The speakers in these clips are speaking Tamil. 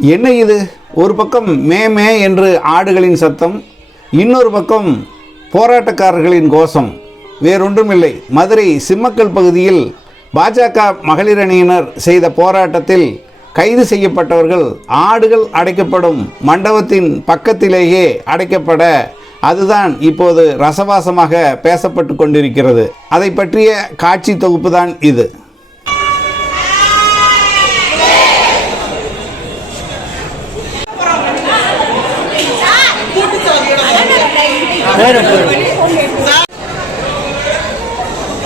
என்ன இது? ஒரு பக்கம் மே மே என்று ஆடுகளின் சத்தம் இன்னொரு பக்கம் போராட்டக்காரர்களின் கோஷம். வேறொன்றுமில்லை. மதுரை சிம்மக்கல் பகுதியில் பாஜக மகளிர் அணியினர் செய்த போராட்டத்தில் கைது செய்யப்பட்டவர்கள் ஆடுகள் அடைக்கப்படும் மண்டபத்தின் பக்கத்திலேயே அடைக்கப்பட அதுதான் இப்போது ரசவாசமாக பேசப்பட்டு கொண்டிருக்கிறது. அதை பற்றிய காட்சி தொகுப்பு தான் இது.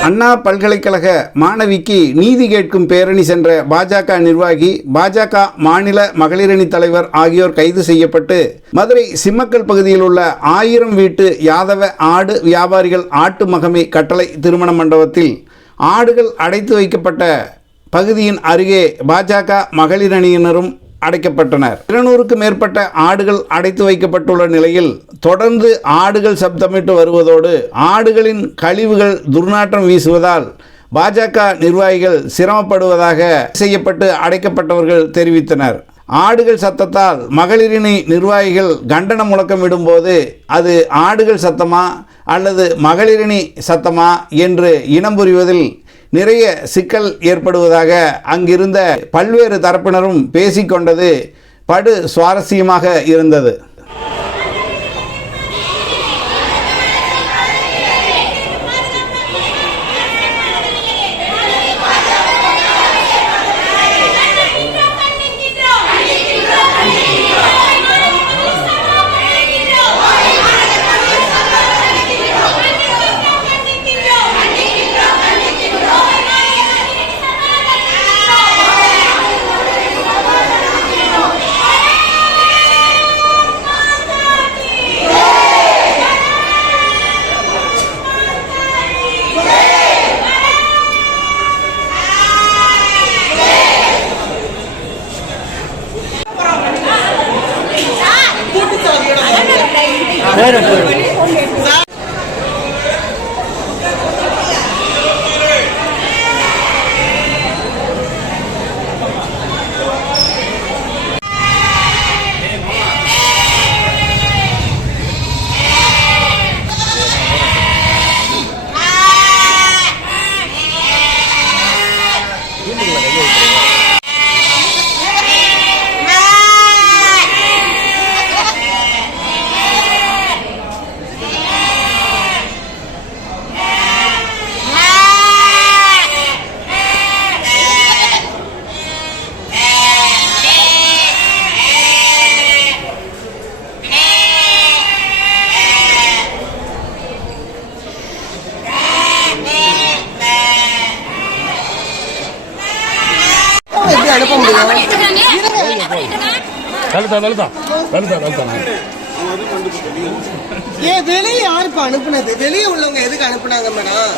அண்ணா பல்கலைக்கழக மாணவிக்கு நீதி கேட்கும் பேரணி சென்ற பாஜக நிர்வாகி பாஜக மாநில மகளிரணி தலைவர் ஆகியோர் கைது செய்யப்பட்டு மதுரை சிம்மக்கல் பகுதியில் உள்ள ஆயிரம் வீட்டு யாதவ ஆடு வியாபாரிகள் ஆட்டு மகமை கட்டளை திருமண மண்டபத்தில் ஆடுகள் அடைத்து வைக்கப்பட்ட பகுதியின் அருகே பாஜக மகளிரணியினரும் அடைக்கப்பட்டனர். இருநூறுக்கு மேற்பட்ட ஆடுகள் அடைத்து வைக்கப்பட்டுள்ள நிலையில் தொடர்ந்து ஆடுகள் சப்தமிட்டு வருவதோடு ஆடுகளின் கழிவுகள் துர்நாற்றம் வீசுவதால் பாஜக நிர்வாகிகள் சிரமப்படுவதாக செய்யப்பட்டு அடைக்கப்பட்டவர்கள் தெரிவித்தனர். ஆடுகள் சத்தத்தால் மகளிரினை நிர்வாகிகள் கண்டன முழக்கம் இடும்போது அது ஆடுகள் சத்தமா அல்லது மகளிரினி சத்தமா என்று இனம் புரிவதில் நிறைய சிக்கல் ஏற்படுவதாக அங்கிருந்த பல்வேறு தரப்பினரும் பேசிக்கொண்டது படு சுவாரஸ்யமாக இருந்தது. Agora foi. தழுத்தா தழுத்தா தழுத்தா ஏன் வெளியே யாருக்கு அனுப்புனது? வெளியே உள்ளவங்க எதுக்கு அனுப்புனாங்க மேடம்?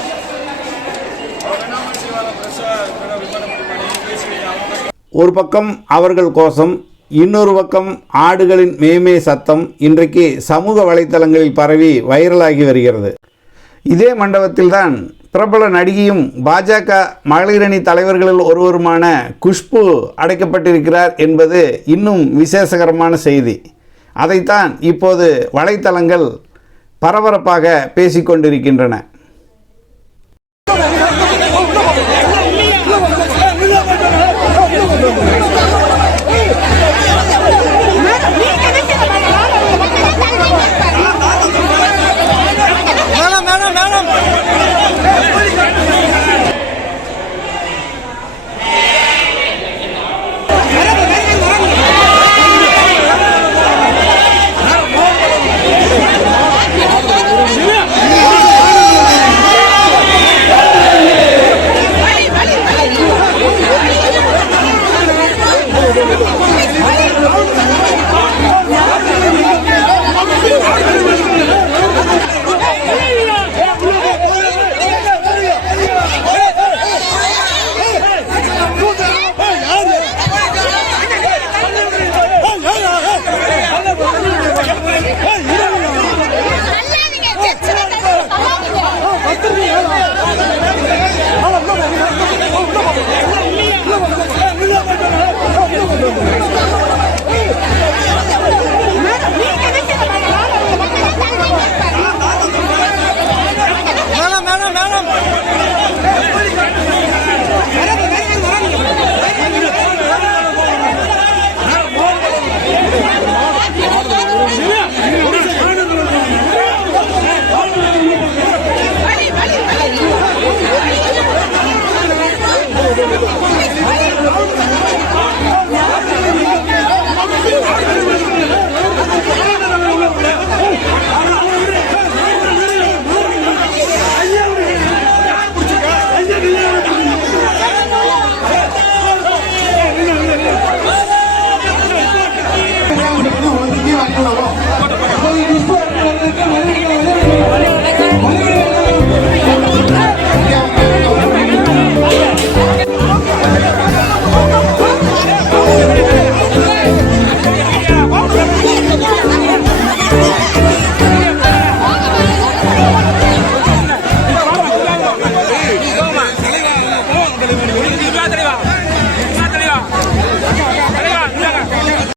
ஒரு பக்கம் அவர்கள் கோஷம் இன்னொரு பக்கம் ஆடுகளின் மேமே சத்தம் இன்றைக்கு சமூக வலைத்தளங்களில் பரவி வைரலாகி வருகிறது. இதே மண்டபத்தில்தான் பிரபல நடிகையும் பாஜக மகளிரணி தலைவர்களில் ஒருவருமான குஷ்பு அடைக்கப்பட்டிருக்கிறார் என்பது இன்னும் விசேஷகரமான செய்தி. அதைத்தான் இப்போது வலைத்தளங்கள் பரபரப்பாக பேசிக்கொண்டிருக்கின்றன.